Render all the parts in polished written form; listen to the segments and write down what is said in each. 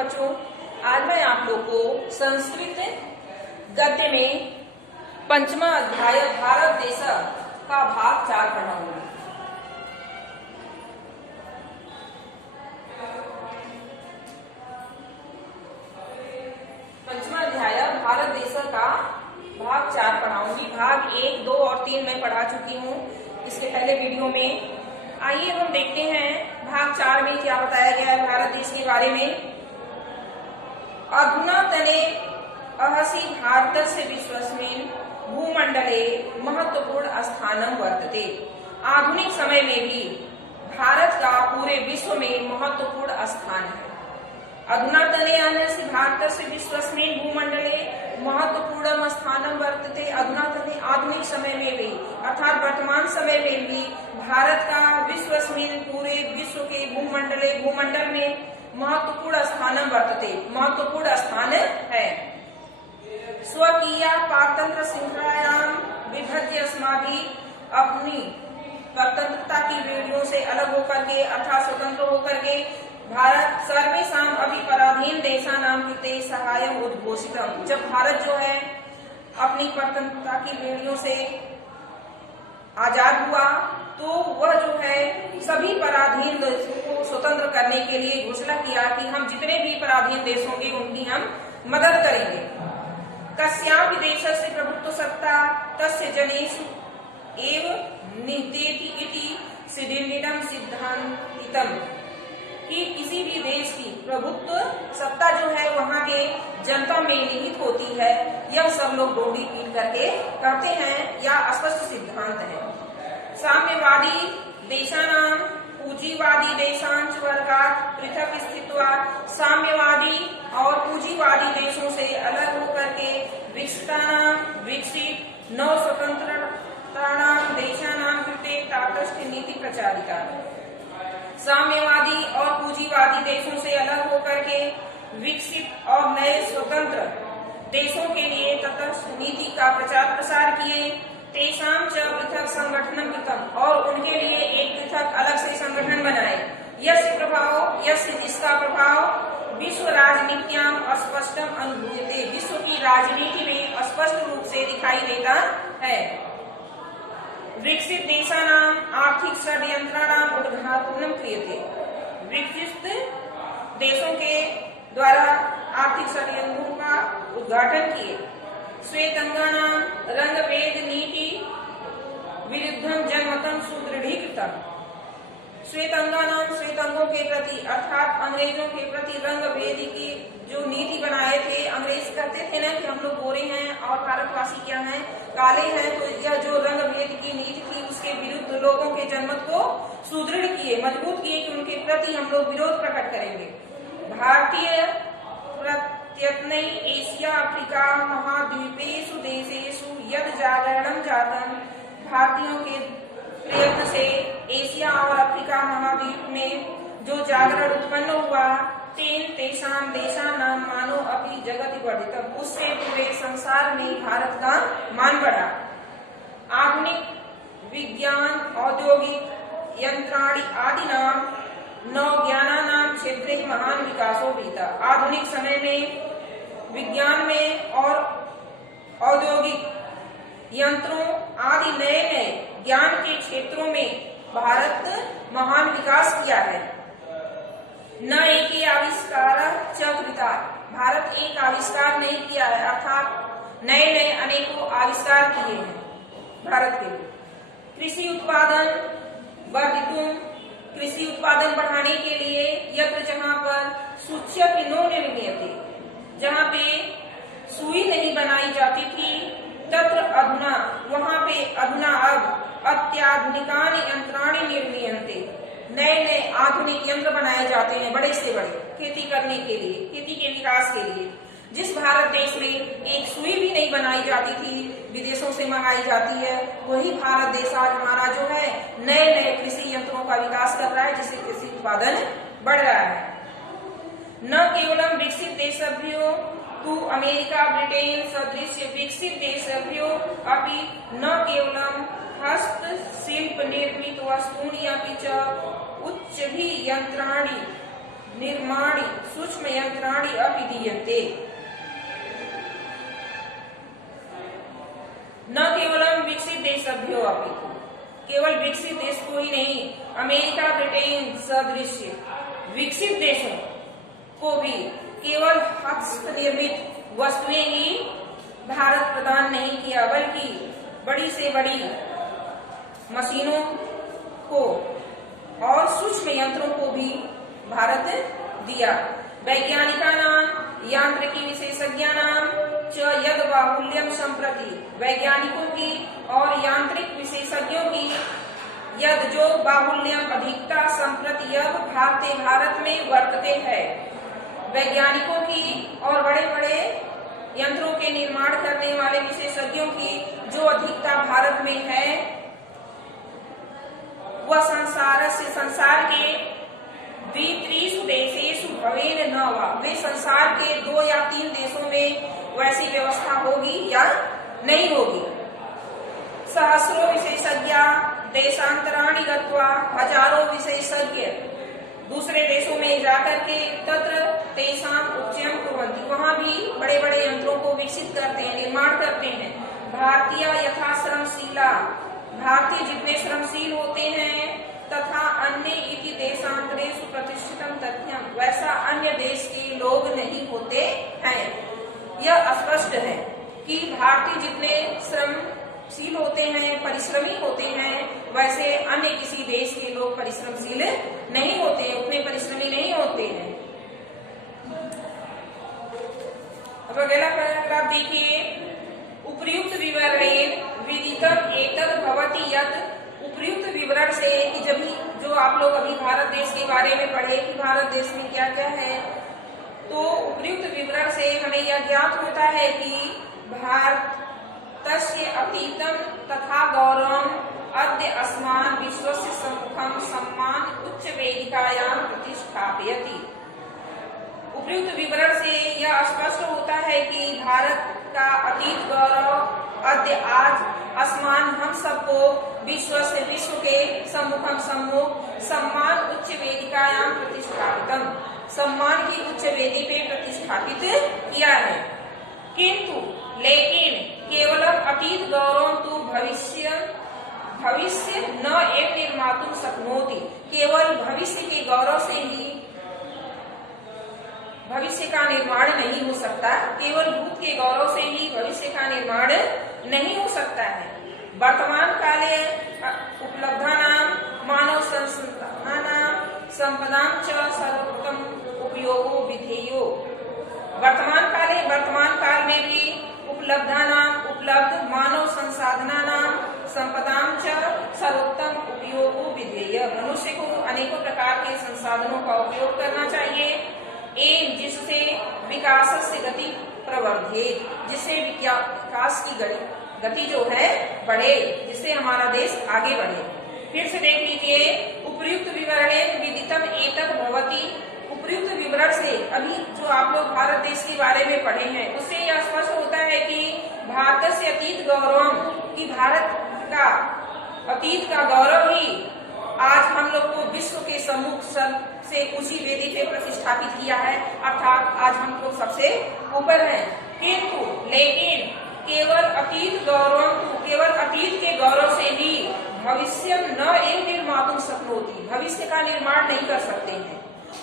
बच्चों, आज मैं आप लोग को संस्कृत गद्य में पंचमा अध्याय भारत देश का भाग 4 पढ़ाऊंगी। पंचमा अध्याय भारत देश का भाग 4 पढ़ाऊंगी। भाग 1, 2 और 3 मैं पढ़ा चुकी हूँ इसके पहले वीडियो में। आइए हम देखते हैं भाग 4 में क्या बताया गया है भारत देश के बारे में। अधुनातने अहसि भारतस्य विश्वस्मिन् भूमंडले महत्वपूर्ण स्थानं वर्तते। आधुनिक समय में भी भारत का पूरे विश्व में महत्वपूर्ण स्थान है। अधुनातने अहसि भारतस्य विश्वस्मिन् भूमंडले महत्वपूर्ण स्थानं वर्तते। अधुनातने आधुनिक समय में भी अर्थात वर्तमान समय में भी भारत का विश्वस्मिन् पूरे विश्व के भूमंडल में महत्वपूर्ण स्थानं वर्तते, महत्वपूर्ण स्थान है। स्वकीय पारतंत्र श्रृंखलायां विभज्य अस्माभिः अपनी स्वतंत्रता की बेड़ियों से अलग होकर के अर्थात स्वतंत्र होकर के भारत सर्वेषां अपि पराधीन देशानां कृते सहायं उद्घोषितम्। जब भारत जो है अपनी स्वतंत्रता की बेड़ियों से आजाद हुआ तो वह जो है सभी पराधीन देशों को स्वतंत्र करने के लिए घोषणा किया कि हम जितने भी पराधीन देश होंगे उनकी हम मदद करेंगे। कस्यापि देशस्य प्रभुत्व सत्ता तस्य जनेषु एव निहितेति इति सुदृढ़ं सिद्धांतितम्। कि किसी भी देश की प्रभुत्व सत्ता जो है वहाँ के जनता में निहित होती है, यह सब लोग डोरी पीट करके कहते हैं या स्पष्ट सिद्धांत है। साम्यवादी देशानां पूंजीवादी देशांच वर्गात् पृथक स्थित्वा साम्यवादी और पूंजीवादी देशों से अलग होकर के विकसित नव स्वतंत्रतानां देशानां कृते ताटस्थ्य नीति प्रचारिता। साम्यवादी और पूंजीवादी देशों से अलग होकर के विकसित और नए स्वतंत्र देशों के लिए तटस्थ नीति का प्रचार प्रसार किए। तेषां च पृथक संगठन कृतम् और उनके लिए एक पृथक अलग से संगठन बनाए। यस्य जिसका प्रभाव विश्व राजनीतियां स्पष्टम अनुभूयते। विश्व की राजनीति में स्पष्ट रूप से दिखाई देता है। विकसित देशानां आर्थिक षड्यंत्राणां उद्घाटनं क्रियते। विकसित देशों के द्वारा आर्थिक षड्यंत्रों का उद्घाटन किए। श्वेतांगानां रंगभेद नीति विरुद्धं जनमतं सुदृढ़ीकृतम्। श्वेतांगों के प्रति अर्थात अंग्रेजों के प्रति रंगभेद की जो नीति बनाए थे, अंग्रेज कहते थे ना कि हम लोग गोरे हैं और भारतवासी क्या हैं, काले हैं, तो यह जो रंगभेद की नीति थी उसके विरुद्ध लोगों के जनमत को सुदृढ़ किए, मजबूत किए कि उनके प्रति हम लोग विरोध प्रकट करेंगे। भारतीय प्रत्यत्न एशिया अफ्रीका महाद्वीपेषु देशेषु यद जागरणं जातम्। भारतीयों के प्रयत्न से एशिया और अफ्रीका महाद्वीप में जो जागरण उत्पन्न हुआ, तेषां देशानां मानो अपि जगति वर्धितम्। उससे पूरे संसार में भारत का मान बढ़ा। आधुनिक विज्ञान औद्योगिक यंत्राणि आदिनां नव ज्ञानानां क्षेत्रे महान विकासो भीता। आधुनिक समय में विज्ञान में और औद्योगिक यंत्रों आदि नए नए ज्ञान के क्षेत्रों में भारत महान विकास किया है। न एक आविष्कार च कृता। भारत एक आविष्कार नहीं किया है अर्थात नए नए अनेकों आविष्कार किए हैं भारत के लिए। कृषि उत्पादन वर्धितुम्। कृषि उत्पादन बढ़ाने के लिए यत्र जहाँ पर सूच्यक नो निर्मीयते, जहाँ पे सुई नहीं बनाई जाती थी, तत्र अधुना वहाँ पे अधुना अब अत्याधुनिकानि यंत्राणि निर्मीयन्ते। नए नए आधुनिक यंत्र बनाए जाते हैं बड़े से बड़े खेती करने के लिए, खेती के विकास के लिए। जिस भारत देश में एक सुई भी नहीं बनाई जाती थी, विदेशों से मंगाई जाती है, वही भारत देश आज हमारा जो है नए नए कृषि यंत्रों का विकास कर रहा है, जिससे कृषि उत्पादन बढ़ रहा है। न केवलम विकसित देशभ्यो तु अमेरिका ब्रिटेन सदृश विकसित देशभ्यो अपि न केवलम हस्तशिल्प निर्मित वस्तूनि अपि च उच्चभिः यंत्राणि निर्माणि सूक्ष्म यंत्राणि अभिधीयन्ते। न केवलम विकसित देशभ्यो अपि, केवल विकसित देश को ही नहीं, अमेरिका ब्रिटेन सदृश विकसित देशों को भी केवल हस्तनिर्मित वस्तुएं ही भारत प्रदान नहीं किया, बल्कि बड़ी से बड़ी मशीनों को और सूक्ष्म यंत्रों को भी भारत दिया। वैज्ञानिका नाम यांत्रिकी विशेषज्ञा नाम च यद बाहुल्यम संप्रति, वैज्ञानिकों की और यांत्रिक विशेषज्ञों की यद जो बाहुल्यम अधिकता संप्रति अब भारत में वर्तते है। वैज्ञानिकों की और बड़े बड़े यंत्रों के निर्माण करने वाले विशेषज्ञों की जो अधिकता भारत में है, वह संसार के द्वित्रिषु देशेषु भवेन न वा, वे संसार के 2 या 3 देशों में वैसी व्यवस्था होगी या नहीं होगी। सहस्रों विशेषज्ञ देशांतराणि गत्वा, हजारों विशेषज्ञ दूसरे देशों में जाकर के तत्र तेषां उच्चयं कुर्वन्ति, वहां भी बड़े बड़े यंत्रों को विकसित करते हैं, निर्माण करते हैं। भारतीय यथा श्रमशीला, भारतीय जितने श्रमशील होते हैं, तथा अन्य इति देशांतरेषु प्रतिष्ठितम तथ्यम, वैसा अन्य देश के लोग नहीं होते हैं। यह स्पष्ट है कि भारतीय जितने श्रमशील होते हैं, परिश्रमी होते हैं, वैसे अन्य किसी देश के लोग परिश्रमशील नहीं होते, उतने परिश्रमी नहीं होते हैं। अब अगला पैराग्राफ देखिए, उपर्युक्त विवरणेन विदितम एतद् भवति यत्, उपयुक्त विवरण से कि जब जो आप लोग अभी भारत देश के बारे में पढ़े कि भारत देश में क्या क्या है, तो उपयुक्त विवरण से हमें यह ज्ञात होता है कि भारतस्य अतीतम तथा गौरवम अद्य अस्मान् विश्वस्य सम्मुखं सम्मान उच्च वेदिकायां प्रतिष्ठापयति। उपयुक्त विवरण से यह स्पष्ट होता है कि भारत का अतीत गौरव अद्य आज अस्मान हम सबको विश्व के सम्मुखम सम्मुख सम्मान उच्च वेदिकायां प्रतिष्ठापितम, सम्मान की उच्च वेदी पे प्रतिष्ठापित किया है। किंतु लेकिन केवलम अतीत गौरव तो भविष्य न एव निर्मातुं शक्नोति, केवल भविष्य के गौरव से ही भविष्य का निर्माण नहीं हो सकता, केवल भूत के गौरव से ही भविष्य का निर्माण नहीं हो सकता है। वर्तमान काले उपलब्धानां मानव संसाधनानां संपदां च सर्वोत्तम उपयोगो विधेयो, वर्तमान काल में भी उपलब्ध मानव संसाधनानां संपदां च सर्वोत्तम उपयोगो विधेय, मनुष्य को अनेकों प्रकार के संसाधनों का उपयोग करना चाहिए। एक जिससे विकास से गति प्रवर्धे, जिससे विकास की गति जो है बढ़े, जिससे हमारा देश आगे बढ़े। फिर से देख लीजिए, उपयुक्त विवरणेन विदितम एतद् भवति, उपयुक्त विवरण से अभी जो आप लोग भारत देश के बारे में पढ़े हैं, उससे यह स्पष्ट होता है कि भारत से अतीत गौरव, कि भारत का अतीत का गौरव ही आज हम लोग को विश्व के सम्मुख सबसे ऊंची वेदी पे प्रतिष्ठापित किया है, अर्थात आज हम लोग सबसे ऊपर हैं। किंतु लेकिन केवल अतीत के गौरव से ही भविष्य न एक निर्मातुं शक्नोति, भविष्य का निर्माण नहीं कर सकते हैं।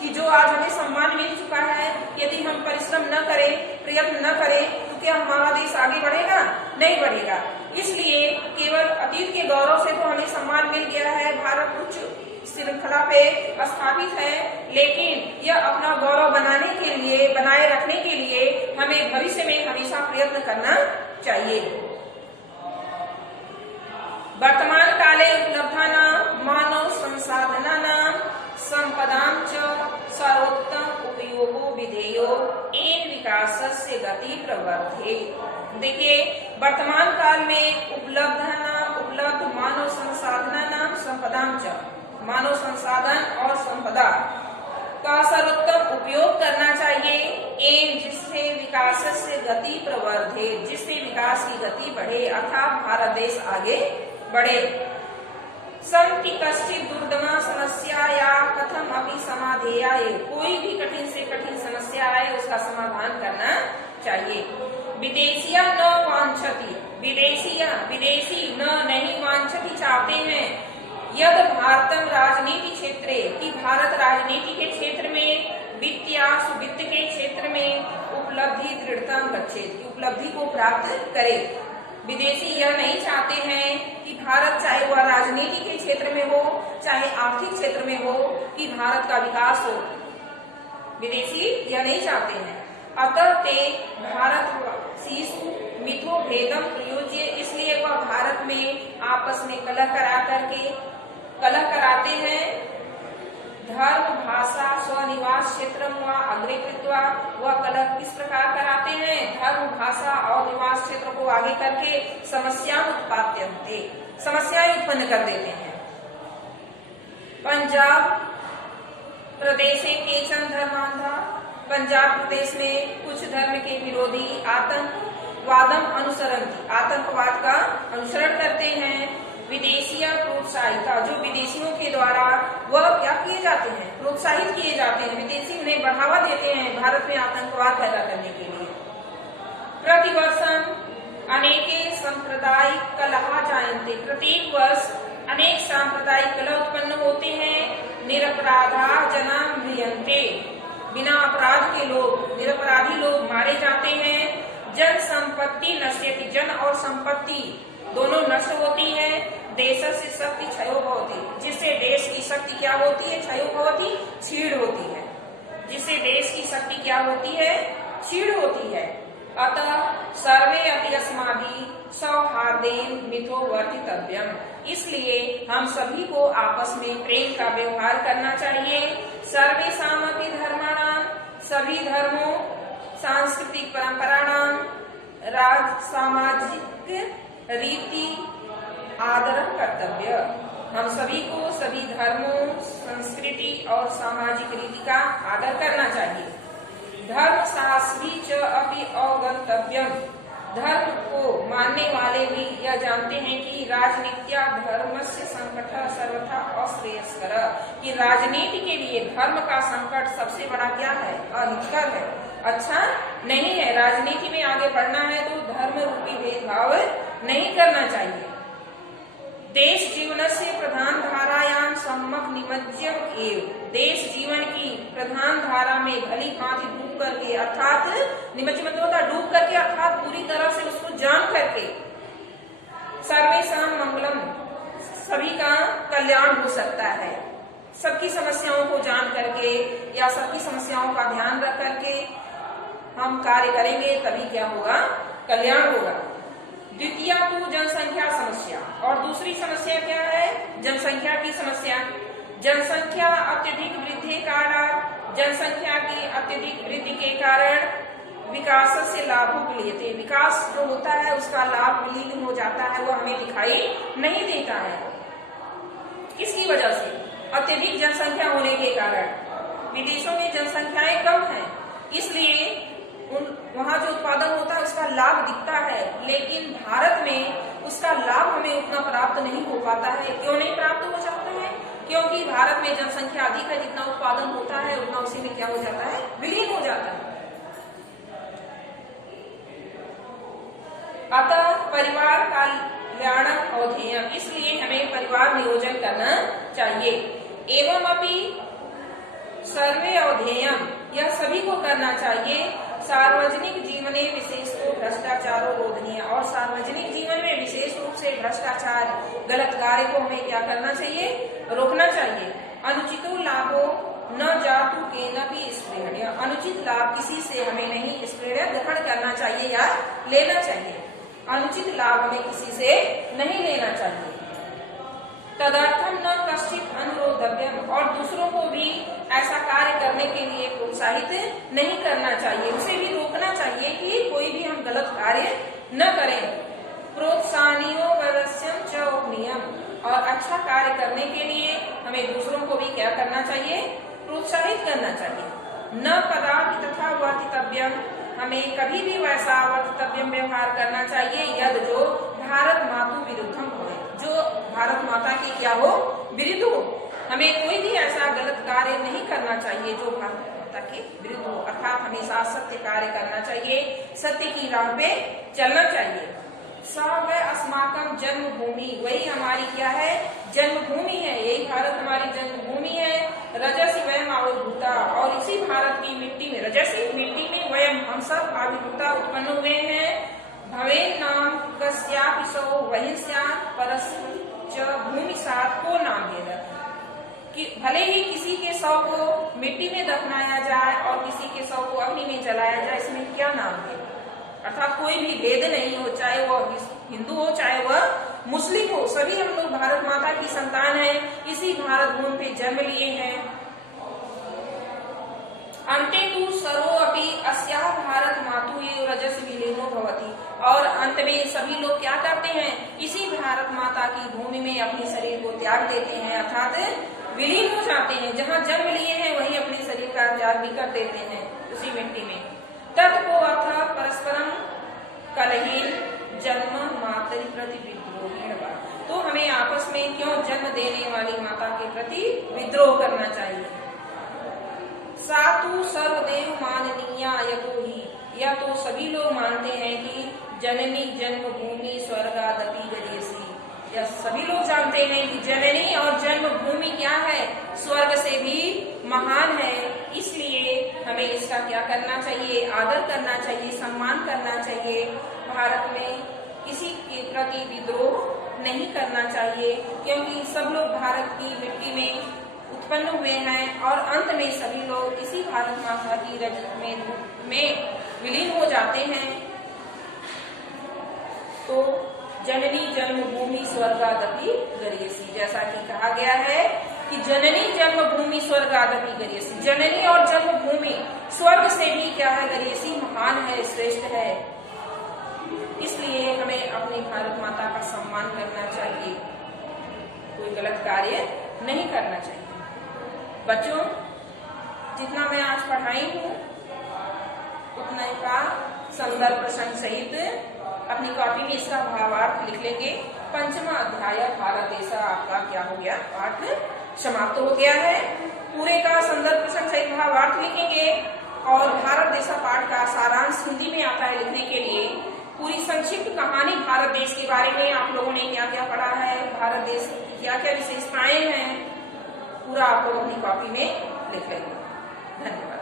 कि जो आज हमें सम्मान मिल चुका है, यदि हम परिश्रम न करें, प्रयत्न न करें, तो क्या हमारा देश आगे बढ़ेगा? नहीं बढ़ेगा। इसलिए केवल अतीत के गौरव से तो हमें सम्मान मिल गया है, भारत उच्च श्रृंखला पे स्थापित है, लेकिन यह अपना गौरव बनाए रखने के लिए हमें भविष्य में हमेशा प्रयत्न करना चाहिए। वर्तमान काले उपलब्धानां मानव संसाधनानां संपदां च सर्वोत्तम उपयोगो विधेयो एन विकासस्य गति प्रवर्धे। देखिए, वर्तमान काल में उपलब्ध मानव संसाधनानां संपदां च, मानव संसाधन और संपदा का सर्वोत्तम उपयोग करना चाहिए, एन जिससे विकास से गति प्रवर्धे, जिससे विकास की गति बढ़े, अर्थात भारत देश आगे बढ़े। संति कश्चित दुर्दमा समस्या या कथम अपि समाधेया, कोई भी कठिन से कठिन समस्या आए उसका समाधान करना चाहिए। विदेशिया न वांछति, विदेशी न नहीं वांछति चाहते हैं, यद भारतम राजनीति क्षेत्रे, कि भारत राजनीति के क्षेत्र में, वित्त के क्षेत्र में उपलब्धि दृढ़ता गच्छेत्, उपलब्धि को प्राप्त करे। विदेशी यह नहीं चाहते हैं कि भारत, चाहे वह राजनीति के क्षेत्र में हो चाहे आर्थिक क्षेत्र में हो, कि भारत का विकास हो। विदेशी यह नहीं चाहते हैं। अतः ते भारत शिशु मिथो भेदम प्रयोज्य, इसलिए वह भारत में आपस में कलह कराते हैं। धर्म भाषा स्वनिवास क्षेत्र व अग्रे कृत्वा, वह कलह किस प्रकार कराते हैं? धर्म भाषा और निवास क्षेत्र को आगे करके समस्या उत्पाद्यन्ते, समस्याएं उत्पन्न कर देते हैं। पंजाब प्रदेशे केचन धर्मांधा, पंजाब प्रदेश में कुछ धर्म के विरोधी आतंकवादम अनुसरन्ति, आतंकवाद का अनुसरण करते हैं। विदेशिया प्रोत्साहिता, जो विदेशियों के द्वारा वह क्या किए जाते हैं? प्रोत्साहित किए जाते हैं। विदेशी उन्हें बढ़ावा देते हैं भारत में आतंकवाद पैदा करने के लिए। प्रतिवर्षम अनेके सांप्रदायिक कलह जायन्ते, प्रत्येक वर्ष अनेक सांप्रदायिक कलह उत्पन्न होते हैं। निरपराधा जना म्रियन्ते, बिना अपराध के लोग, निरपराधी लोग मारे जाते हैं। जन संपत्ति नश्यति, जन और संपत्ति दोनों नष्ट होती है। देश से शक्ति क्षय होती, जिससे देश की शक्ति क्या होती है? क्षय होती, छीड़ होती है। जिससे देश की शक्ति क्या होती है? छीड़ होती है। अतः सर्वे अपि अस्माभिः सौहार्देन मिथो वर्तितव्यम्, इसलिए हम सभी को आपस में प्रेम का व्यवहार करना चाहिए। सर्वेषाम् अपि धर्माणां, सभी धर्मों, सांस्कृतिक परंपराणां, राज सामाजिक रीति आदर कर्तव्य, हम सभी को सभी धर्मों, संस्कृति और सामाजिक रीति का आदर करना चाहिए। धर्म शास्त्री च अपि अवगंतव्यम, धर्म को मानने वाले भी यह जानते हैं कि राजनीत्या धर्मस्य संकट सर्वथा अश्रेयस्कर, कि राजनीति के लिए धर्म का संकट सबसे बड़ा क्या है? अहितकर है, अच्छा नहीं है। राजनीति में आगे बढ़ना है तो धर्म रूपी भेदभाव नहीं करना चाहिए। देश जीवनस्य प्रधान धारायां सम्यक निमज्जन एव, देश जीवन की प्रधान धारा में भली भांति डूब करके, अर्थात निमज्जन मतलब होता डूब करके, अर्थात पूरी तरह से उसको जान करके, सर्वेषां मंगलम, सभी का कल्याण हो सकता है। सबकी समस्याओं को जान करके या सबकी समस्याओं का ध्यान रख करके हम कार्य करेंगे, तभी क्या होगा? कल्याण होगा। द्वितीय तो जनसंख्या समस्या, और दूसरी समस्या क्या है? जनसंख्या की समस्या। जनसंख्या अत्यधिक वृद्धि कारण, जनसंख्या की अत्यधिक वृद्धि के कारण विकास से लाभों लेते, विकास जो होता है उसका लाभ विलीन हो जाता है, वो हमें दिखाई नहीं देता है। किसकी वजह से? अत्यधिक जनसंख्या होने के कारण। विदेशों में जनसंख्याएं कम है, इसलिए वहाँ जो उत्पादन होता है उसका लाभ दिखता है, लेकिन भारत में उसका लाभ हमें उतना प्राप्त नहीं हो पाता है। क्यों नहीं प्राप्त हो जाता है? क्योंकि भारत में जनसंख्या अधिक है, जितना उत्पादन होता है उतना उसी में क्या हो जाता है? विलीन हो जाता है। अतः परिवार कल्याण अवधेयम्, इसलिए हमें परिवार नियोजन करना चाहिए। एवं अपि सर्वे अवधेयम्, यह सभी को करना चाहिए। सार्वजनिक जीवन में विशेष तो भ्रष्टाचार रोधनीय, और सार्वजनिक जीवन में विशेष रूप से भ्रष्टाचार, गलत कार्य को हमें क्या करना चाहिए? रोकना चाहिए। अनुचितो लाभो न जातु केनपि स्पृहणीय, अनुचित लाभ किसी से हमें नहीं स्पृहणीय ग्रहण करना चाहिए या लेना चाहिए। अनुचित लाभ हमें किसी से नहीं लेना चाहिए। तदर्थम न कश्चित अनुरोधव्यम, और दूसरों को भी ऐसा कार्य करने के लिए प्रोत्साहित नहीं करना चाहिए, उसे भी रोकना चाहिए कि कोई भी हम गलत कार्य न करें। प्रोत्साहनियो वैवस्यम च उपनियम, और अच्छा कार्य करने के लिए हमें दूसरों को भी क्या करना चाहिए? प्रोत्साहित करना चाहिए। न कदापि तथा वर्तितव्यम, हमें कभी भी वैसा वर्तितव्यम व्यवहार करना चाहिए यद जो भारत मातु विरुद्धम हो, जो भारत माता के क्या हो, विरुद्ध हो। हमें कोई भी ऐसा गलत कार्य नहीं करना चाहिए जो भारत माता के विरुद्ध हो, अर्थात हमेशा सत्य कार्य करना चाहिए, सत्य की राह पे चलना चाहिए। सा वह अस्माकम जन्मभूमि, वही हमारी क्या है, जन्मभूमि है, यही भारत हमारी जन्मभूमि है। रजसी वयम आविर्भूता, और इसी भारत की मिट्टी में, रजसी मिट्टी में, वयम हम सब आविर्भूता उत्पन्न हुए हैं। भवेन नाम कस्यापि सौ वही स्यात् परश्च भूमि सात को नाम भेद, कि भले ही किसी के शव को मिट्टी में दफनाया जाए और किसी के शव को अग्नि में जलाया जाए, इसमें क्या नाम है, अर्थात कोई भी भेद नहीं हो, चाहे वह हिंदू हो चाहे वह मुस्लिम हो, सभी हम लोग भारत माता की संतान हैं, इसी भारत भूमि पे जन्म लिए हैं। अंते तु सर्वोपि अस्याः भारत मातु एव रजस विलीनो भवति, और अंत में सभी लोग क्या करते हैं, इसी भारत माता की भूमि में अपने शरीर को त्याग देते हैं, अर्थात विलीन हो जाते हैं। जहाँ जन्म लिए हैं वहीं अपने शरीर का त्याग भी कर देते हैं, उसी मिट्टी में। तत्को अर्थ परस्परम कलहीन जन्म मातरि प्रति विद्रोह, तो हमें आपस में क्यों जन्म देने वाली माता के प्रति विद्रोह करना चाहिए। सातु सर्वदेव माननीया यतो ही, या तो सभी लोग मानते हैं कि जननी जन्मभूमि स्वर्गादपि गरीयसी, या सभी लोग जानते हैं कि जननी और जन्मभूमि क्या है, स्वर्ग से भी महान है। इसलिए हमें इसका क्या करना चाहिए, आदर करना चाहिए, सम्मान करना चाहिए। भारत में किसी के प्रति विद्रोह नहीं करना चाहिए, क्योंकि सब लोग भारत की मिट्टी में उत्पन्न हुए हैं और अंत में सभी लोग इसी भारत माता की रजत में विलीन हो जाते हैं। तो जननी जन्मभूमि स्वर्गादपि गरीयसी, जैसा कि कहा गया है कि जननी जन्मभूमि स्वर्गादपि गरीयसी, जननी और जन्मभूमि स्वर्ग से भी क्या है, गरीयसी, महान है, श्रेष्ठ है। इसलिए हमें अपनी भारत माता का सम्मान करना चाहिए, कोई गलत कार्य नहीं करना चाहिए। बच्चों, जितना मैं आज पढ़ाई हूँ उतना का संदर्भ प्रसंग सहित अपनी कॉपी में इसका भावार्थ लिख लेंगे। पंचमा अध्याय भारत देश आपका क्या हो गया, पाठ समाप्त हो गया है। पूरे का संदर्भ प्रसंग सहित भावार्थ लिखेंगे और भारत देश पाठ का सारांश हिंदी में आता है लिखने के लिए। पूरी संक्षिप्त कहानी भारत देश के बारे में आप लोगों ने क्या क्या पढ़ा है, भारत देश की क्या क्या विशेषताएं हैं, पूरा आप लोग अपनी कॉपी में लिख लेंगे। धन्यवाद।